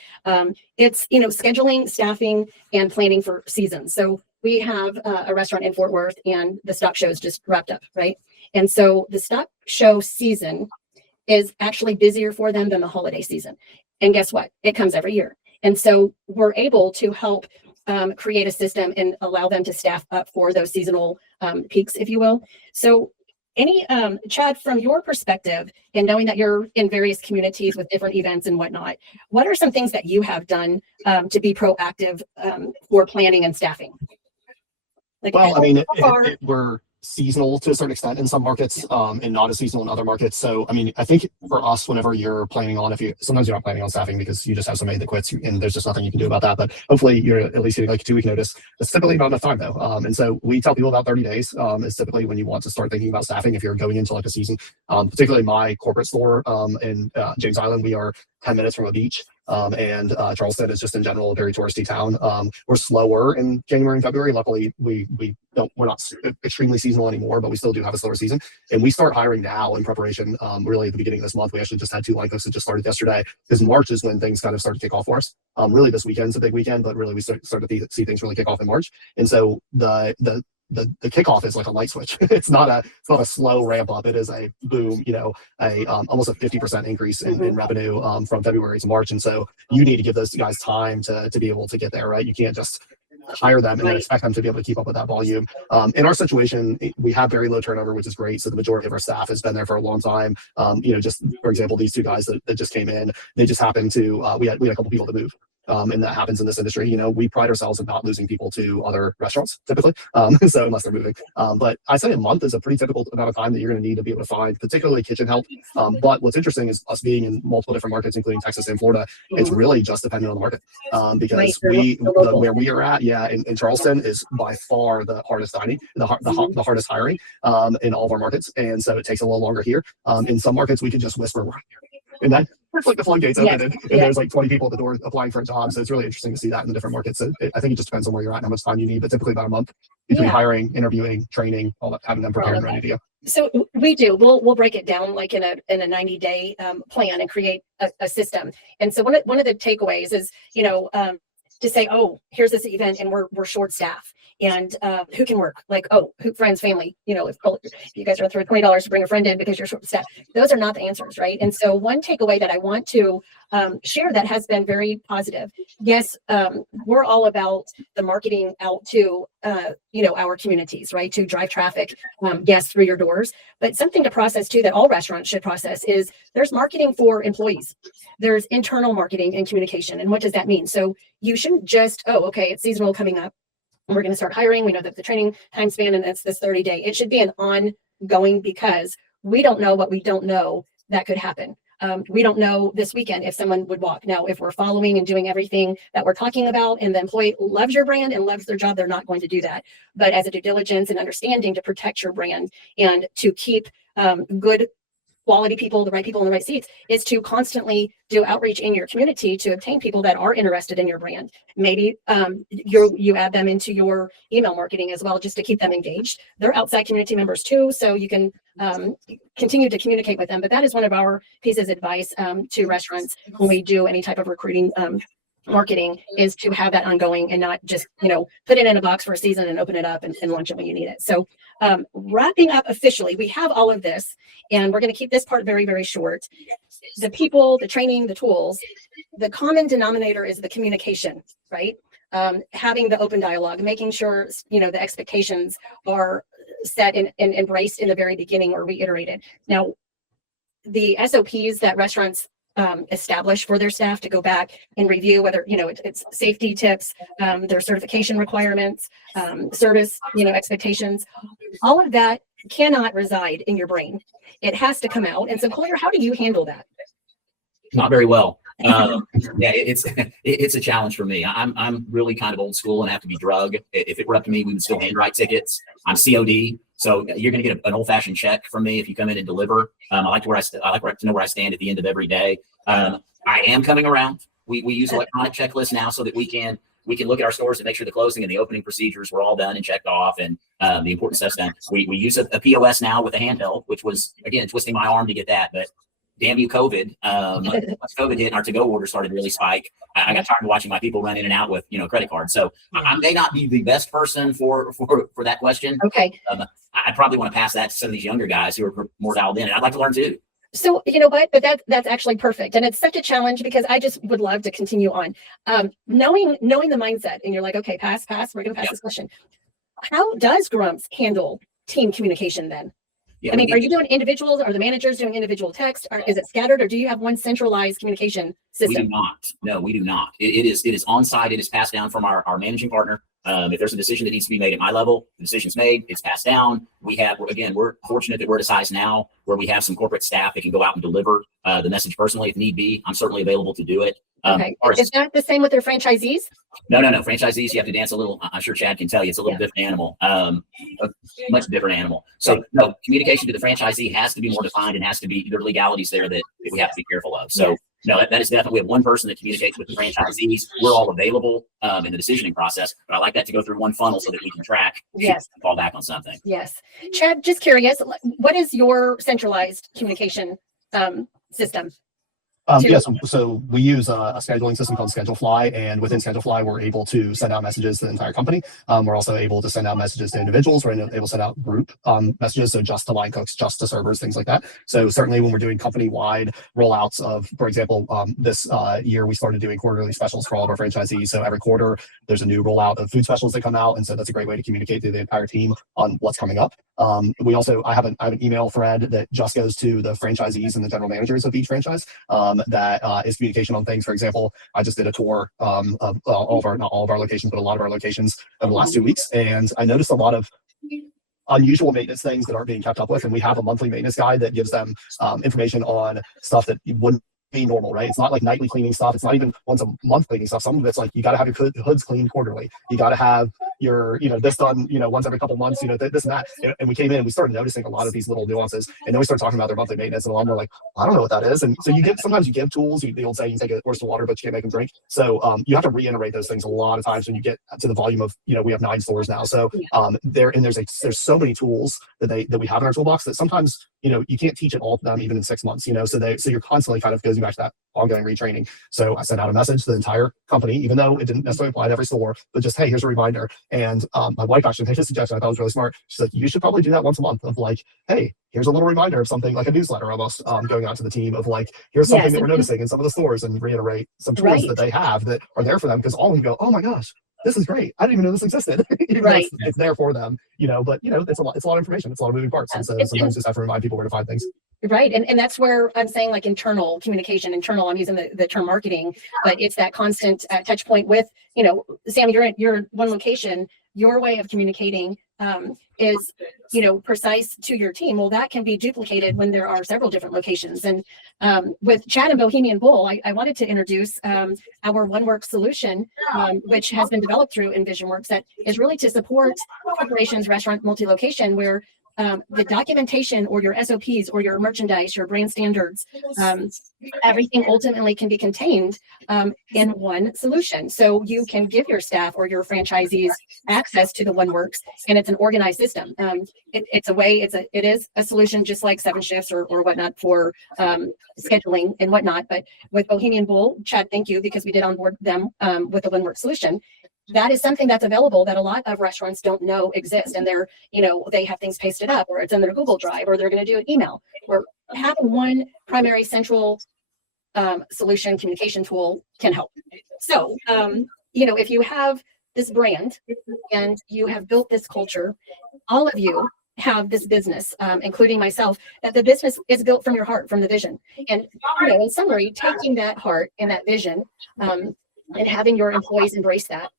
It's, you know, scheduling, staffing, and planning for seasons. So we have a restaurant in Fort Worth, and the stock show is just wrapped up, right? And so the stock show season is actually busier for them than the holiday season. And guess what? It comes every year. And so we're able to help create a system and allow them to staff up for those seasonal peaks, if you will. So any, Chad, from your perspective, and knowing that you're in various communities with different events and whatnot, what are some things that you have done to be proactive for planning and staffing? Like, Well, I mean, how far- we're seasonal to a certain extent in some markets, and not as seasonal in other markets. So, I mean, I think for us, whenever you're planning on, sometimes you're not planning on staffing because you just have somebody that quits and there's just nothing you can do about that. But hopefully you're at least getting like a 2-week notice. That's typically not enough time though. And so we tell people about 30 days is typically when you want to start thinking about staffing if you're going into like a season. Particularly my corporate store in James Island, we are 10 minutes from a beach. And Charleston is just in general a very touristy town. We're slower in January and February. Luckily, we're not extremely seasonal anymore, but we still do have a slower season. And we start hiring now in preparation. Really at the beginning of this month, we actually just had 2 line cooks that just started yesterday, because March is when things kind of start to kick off for us. Really this weekend's a big weekend, but really we start to see things really kick off in March. And so the kickoff is like a light switch. It's not a slow ramp up. It is a boom, almost a 50% increase in revenue from February to March. And so you need to give those guys time to be able to get there, right? You can't just hire them and then expect them to be able to keep up with that volume. In our situation, we have very low turnover, which is great. So the majority of our staff has been there for a long time. Just for example, these 2 guys that just came in, they just happened to, we had a couple people to move. And that happens in this industry. We pride ourselves in not losing people to other restaurants typically. So unless they're moving, but I say a month is a pretty typical amount of time that you're going to need to be able to find, particularly kitchen help. But what's interesting is us being in multiple different markets, including Texas and Florida. It's really just dependent on the market, because where we are at, in Charleston is by far the hardest the hardest hiring in all of our markets, and so it takes a little longer here. In some markets, we can just whisper we're here, and then it's like the floodgates open, and there's like 20 people at the door applying for a job. So it's really interesting to see that in the different markets. I think it just depends on where you're at and how much time you need, but typically about a month between hiring, interviewing, training, all that, having them prepared and ready to go. So we do. We'll break it down like in a 90-day plan and create a system. And so one of the takeaways is to say, oh, here's this event and we're short staff, and who can work? Like, oh, friends, family, if you guys are throw $20 to bring a friend in because you're short staff. Those are not the answers, right? And so one takeaway that I want to share that has been very positive. Yes, we're all about the marketing out to our communities, right? To drive traffic, guests through your doors. But something to process too that all restaurants should process is there's marketing for employees. There's internal marketing and communication. And what does that mean? So you shouldn't just, oh, okay, it's seasonal coming up, we're going to start hiring. We know that the training time span and it's this 30-day. It should be an ongoing, because we don't know what we don't know that could happen. We don't know this weekend if someone would walk. Now, if we're following and doing everything that we're talking about and the employee loves your brand and loves their job, they're not going to do that. But as a due diligence and understanding to protect your brand and to keep good quality people, the right people in the right seats, is to constantly do outreach in your community to obtain people that are interested in your brand. Maybe you add them into your email marketing as well, just to keep them engaged. They're outside community members too, so you can continue to communicate with them. But that is one of our pieces of advice to restaurants when we do any type of recruiting marketing, is to have that ongoing and not just put it in a box for a season and open it up and launch it when you need it. So wrapping up officially, we have all of this, and we're going to keep this part very, very short. The people, the training, the tools, the common denominator is the communication, right? Having the open dialogue, making sure the expectations are set and embraced in the very beginning or reiterated. Now, the SOPs that restaurants establish for their staff to go back and review, whether it's safety tips, their certification requirements, service expectations, all of that cannot reside in your brain. It has to come out. And so, Collier, how do you handle that? Not very well. It's a challenge for me. I'm really kind of old school and have to be drug. If it were up to me, we would still handwrite tickets. I'm COD, so you're going to get an old fashioned check from me if you come in and deliver. I like to know where I stand at the end of every day. I am coming around. We use electronic checklists now so that we can look at our stores and make sure the closing and the opening procedures were all done and checked off, and the important stuff's done. We use a POS now with a handheld, which was, again, twisting my arm to get that, but damn you, COVID. Once COVID hit and our to-go order started to really spike, I got tired of watching my people run in and out with, credit cards. So I may not be the best person for that question. Okay. I probably want to pass that to some of these younger guys who are more dialed in, and I'd like to learn too. So you know what, but that's actually perfect. And it's such a challenge because I just would love to continue on. Knowing the mindset, and you're like, okay, pass, we're gonna pass this question. How does Grumps handle team communication then? Yeah, I mean, are you doing individuals? Are the managers doing individual text? Or is it scattered, or do you have one centralized communication we do system? not. No, we do not. It is on site. It is passed down from our managing partner. If there's a decision that needs to be made at my level, the decision's made, it's passed down. We're fortunate that we're at a size now where we have some corporate staff that can go out and deliver the message personally if need be. I'm certainly available to do it. Okay. Is that the same with their franchisees? No. Franchisees, you have to dance a little. I'm sure Chad can tell you it's a little different animal, a much different animal. So no, communication to the franchisee has to be more defined and has to be, there are legalities there that we have to be careful of. So no, that is definitely, we have one person that communicates with the franchisees. We're all available in the decisioning process, but I like that to go through one funnel so that we can track, fall back on something. Yes. Chad, just curious, what is your centralized communication system? So we use a scheduling system called Schedulefly, and within Schedulefly, we're able to send out messages to the entire company. We're also able to send out messages to individuals. We're able to send out group messages, so just to line cooks, just to servers, things like that. So certainly when we're doing company-wide rollouts of, for example, this year we started doing quarterly specials for all of our franchisees. So every quarter there's a new rollout of food specials that come out, and so that's a great way to communicate to the entire team on what's coming up. I have an email thread that just goes to the franchisees and the general managers of each franchise. That is communication on things. For example, I just did a tour of not all of our locations, but a lot of our locations over the last 2 weeks, and I noticed a lot of unusual maintenance things that aren't being kept up with. And we have a monthly maintenance guide that gives them information on stuff that wouldn't be normal, right? It's not like nightly cleaning stuff. It's not even once a month cleaning stuff. Some of it's like you got to have your hoods cleaned quarterly. You got to have your, this done, once every couple of months, this and that. And we came in and we started noticing a lot of these little nuances. And then we started talking about their monthly maintenance, and a lot of them were like, I don't know what that is. And so sometimes you give tools. The old saying, you take a horse to water, but you can't make them drink. So you have to reiterate those things a lot of times when you get to the volume of, we have 9 stores now. So there's so many tools that we have in our toolbox that sometimes, you can't teach it all to them even in 6 months, so you're constantly kind of goes back to that ongoing retraining. So I sent out a message to the entire company, even though it didn't necessarily apply to every store, but just, hey, here's a reminder. And my wife actually made a suggestion I thought was really smart. She's like, you should probably do that once a month of like, hey, here's a little reminder of something, like a newsletter almost, going out to the team of like, here's something that we're noticing in some of the stores, and reiterate some tools that they have that are there for them, because all of them go, oh my gosh, this is great. I didn't even know this existed. Right. It's there for them, but it's a lot of information. It's a lot of moving parts. And so sometimes just have to remind people where to find things. Right. And that's where I'm saying like internal communication, I'm using the term marketing, but it's that constant touch point with, Sam, you're one location, your way of communicating is, precise to your team. Well, that can be duplicated when there are several different locations. And with Chad and Bohemian Bull, I wanted to introduce our OneWorks solution, which has been developed through EnvisionWorks, that is really to support corporations, restaurant, multi-location, where the documentation or your SOPs or your merchandise, your brand standards, everything ultimately can be contained in one solution. So you can give your staff or your franchisees access to the OneWorks, and it's an organized system. It is a solution just like 7 Shifts or whatnot for scheduling and whatnot. But with Bohemian Bull, Chad, thank you, because we did onboard them with the OneWorks solution. That is something that's available that a lot of restaurants don't know exist, and they have things pasted up, or it's in their Google Drive, or they're going to do an email. Or having one primary central solution communication tool can help. So, if you have this brand and you have built this culture, all of you have this business, including myself, that the business is built from your heart, from the vision. And in summary, taking that heart and that vision, and having your employees embrace that,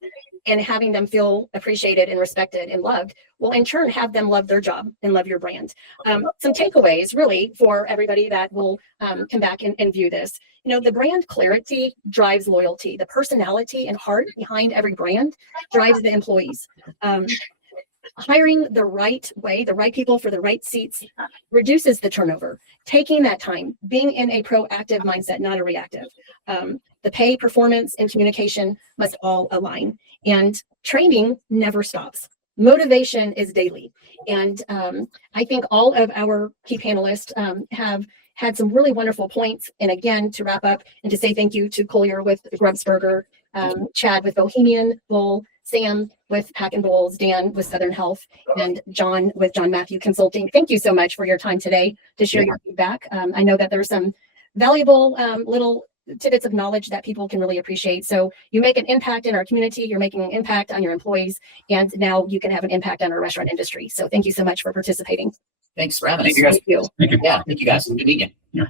and having them feel appreciated and respected and loved, will in turn have them love their job and love your brand. Some takeaways really for everybody that will come back and view this. The brand clarity drives loyalty. The personality and heart behind every brand drives the employees. Hiring the right way, the right people for the right seats, reduces the turnover. Taking that time, being in a proactive mindset, not a reactive. The pay, performance, and communication must all align. And training never stops. motivation is daily. And I think all of our key panelists have had some really wonderful points. And again, to wrap up and to say thank you to Collier with Grubsburger, Chad with Bohemian Bull, Sam with Pack and Bowls, Dan with Southern Health, and John with John Matthew Consulting. Thank you so much for your time today to share your feedback. I know that there's some valuable little tidbits of knowledge that people can really appreciate. So you make an impact in our community, you're making an impact on your employees, and now you can have an impact on our restaurant industry. So thank you so much for participating. Thanks for having us. Thank you, guys. Thank you. Yeah, thank you guys. Good meeting you.